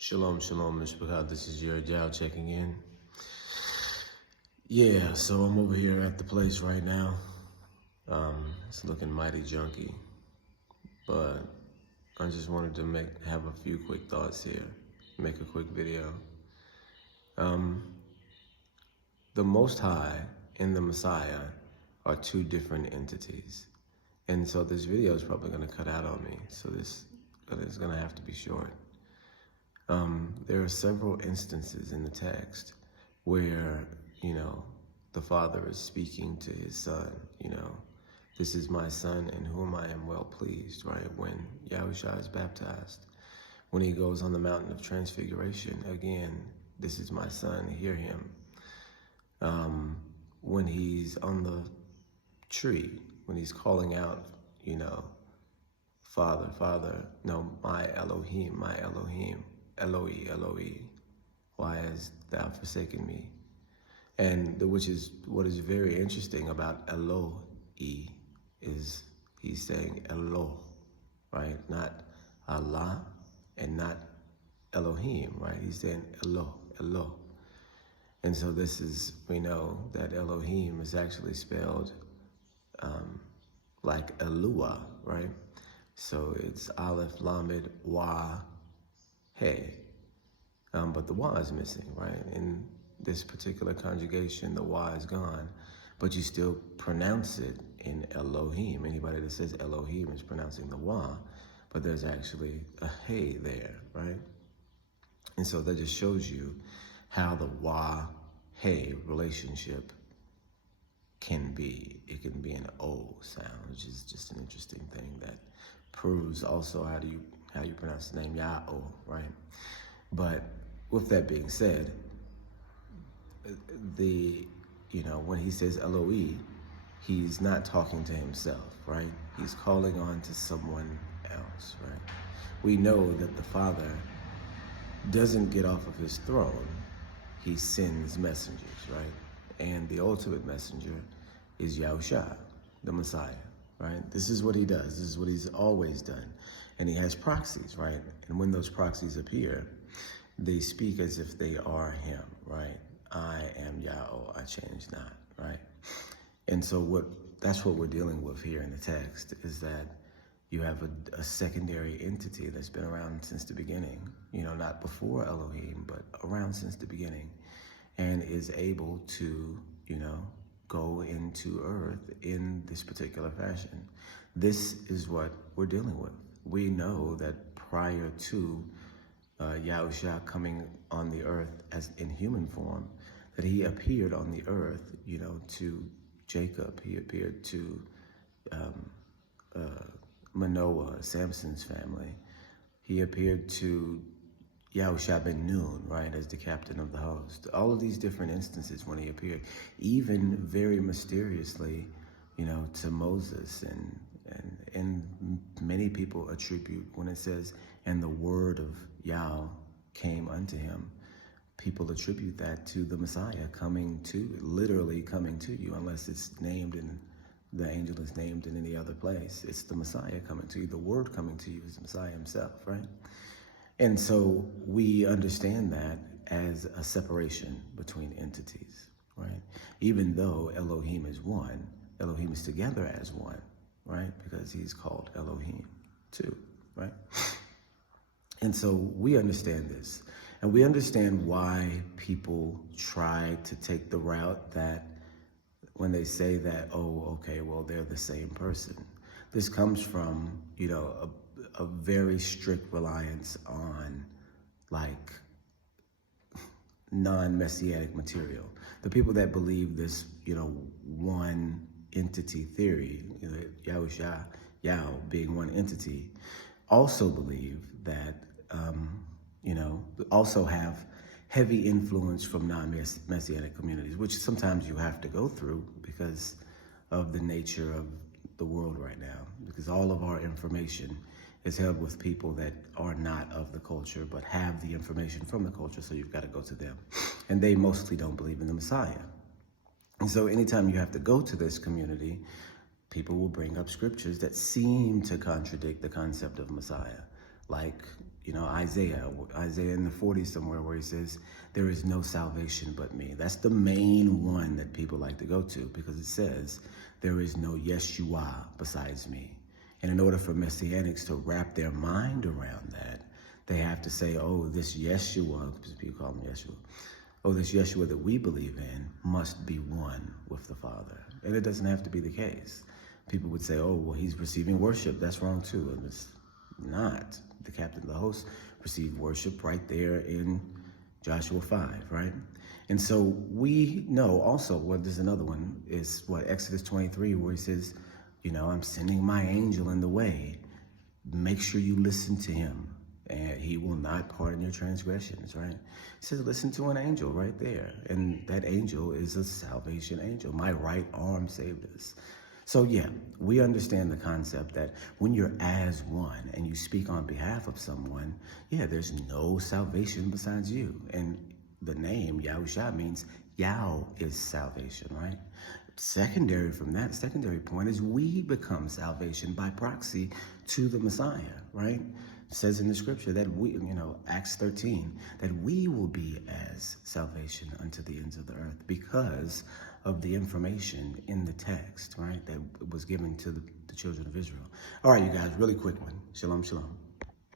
Shalom, shalom, Mishpachah. This is your Jao checking in. Yeah, so I'm over here at the place right now. It's looking mighty junky, but I just wanted to have a few quick thoughts here, make a quick video. The Most High and the Messiah are two different entities. And so this video is probably going to cut out on me, so this is going to have to be short. There are several instances in the text where, the Father is speaking to his Son, this is my Son in whom I am well pleased, right? When Yahushua is baptized, when he goes on the mountain of transfiguration, again, this is my Son, hear him. When he's on the tree, when he's calling out, Father, Father, no, my Elohim, Eloi, Eloi, why hast thou forsaken me? And which is what is very interesting about Eloi is he's saying Elo, right? Not Allah and not Elohim, right? He's saying Elo, Elo. And so we know that Elohim is actually spelled like Elua, right? So it's Aleph, Lamed, Wa, Hey. But the Wa is missing, right? In this particular conjugation, the Wa is gone, but you still pronounce it in Elohim. Anybody that says Elohim is pronouncing the Wa, but there's actually a Hey there, right? And so that just shows you how the Wa-Hey relationship can be. It can be an O sound, which is just an interesting thing that proves also how you pronounce the name Yah-O, right? But with that being said, when he says Eloi, he's not talking to himself, right? He's calling on to someone else, right? We know that the Father doesn't get off of his throne. He sends messengers, right? And the ultimate messenger is Yahushua, the Messiah, right? This is what he does. This is what he's always done. And he has proxies, right? And when those proxies appear, they speak as if they are him, right? I am Yahweh, I change not, right? And so that's what we're dealing with here in the text, is that you have a secondary entity that's been around since the beginning, not before Elohim, but around since the beginning, and is able to, go into earth in this particular fashion. This is what we're dealing with. We know that prior to Yahushua coming on the earth as in human form, that he appeared on the earth, to Jacob. He appeared to Manoah, Samson's family. He appeared to Yahushua ben Nun, right, as the captain of the host. All of these different instances when he appeared, even very mysteriously, to Moses, and many people attribute when it says, and the word of Yah came unto him, people attribute that to the Messiah literally coming to you, unless it's named in the angel is named in any other place. It's the Messiah coming to you. The word coming to you is the Messiah himself, right? And so we understand that as a separation between entities, right? Even though Elohim is one, Elohim is together as one, right? Because he's called Elohim too, right? And so we understand this. And we understand why people try to take the route that when they say that, oh, okay, well, they're the same person. This comes from, a very strict reliance on, like, non-messianic material. The people that believe this, one entity theory, Yahushua, Yah being one entity, also believe that, also have heavy influence from non-messianic communities, which sometimes you have to go through because of the nature of the world right now, because all of our information is held with people that are not of the culture, but have the information from the culture, so you've got to go to them. And they mostly don't believe in the Messiah. And so anytime you have to go to this community, people will bring up scriptures that seem to contradict the concept of Messiah, like, You know, Isaiah in the 40s somewhere, where he says, there is no salvation but me. That's the main one that people like to go to, because it says, there is no Yeshua besides me. And in order for Messianics to wrap their mind around that, they have to say, oh, this Yeshua, because people call him Yeshua, oh, this Yeshua that we believe in must be one with the Father. And it doesn't have to be the case. People would say, oh, well, he's receiving worship. That's wrong too. And it's not. The captain of the host received worship right there in Joshua 5, right? And so we know also, well, there's another one, is what, Exodus 23, where he says, you know, I'm sending my angel in the way. Make sure you listen to him, and he will not pardon your transgressions, right? He says, listen to an angel right there. And that angel is a salvation angel. My right arm saved us. So yeah, we understand the concept that when you're as one and you speak on behalf of someone, yeah, there's no salvation besides you. And the name Yahusha means Yah is salvation, right? Secondary from that, secondary point is we become salvation by proxy to the Messiah, right? It says in the scripture that we, you know, Acts 13, that we will be as salvation unto the ends of the earth because of the information in the text, right, that was given to the children of Israel. All right, you guys, really quick one. Shalom, shalom.